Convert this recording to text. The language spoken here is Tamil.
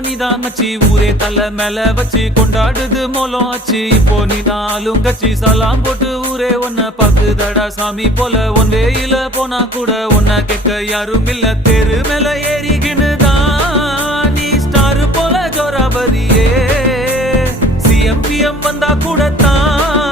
நீதான் மச்சி ஊரே தலை மேல வச்சு கொண்டாடுது மோலம் ஆச்சு இப்போ நீதான் ஆளுங்கச்சி சலாம் போட்டு ஊரே உன்னை பாக்குதடா சாமி போல ஒன்வேயில போனா கூட உன்னை கேட்க யாரும் இல்ல தெரு மேல ஏறிக்கினுதான் நீ ஸ்டார் போல ஜோராபரியே சிஎம்பிஎம் வந்தா கூட தான்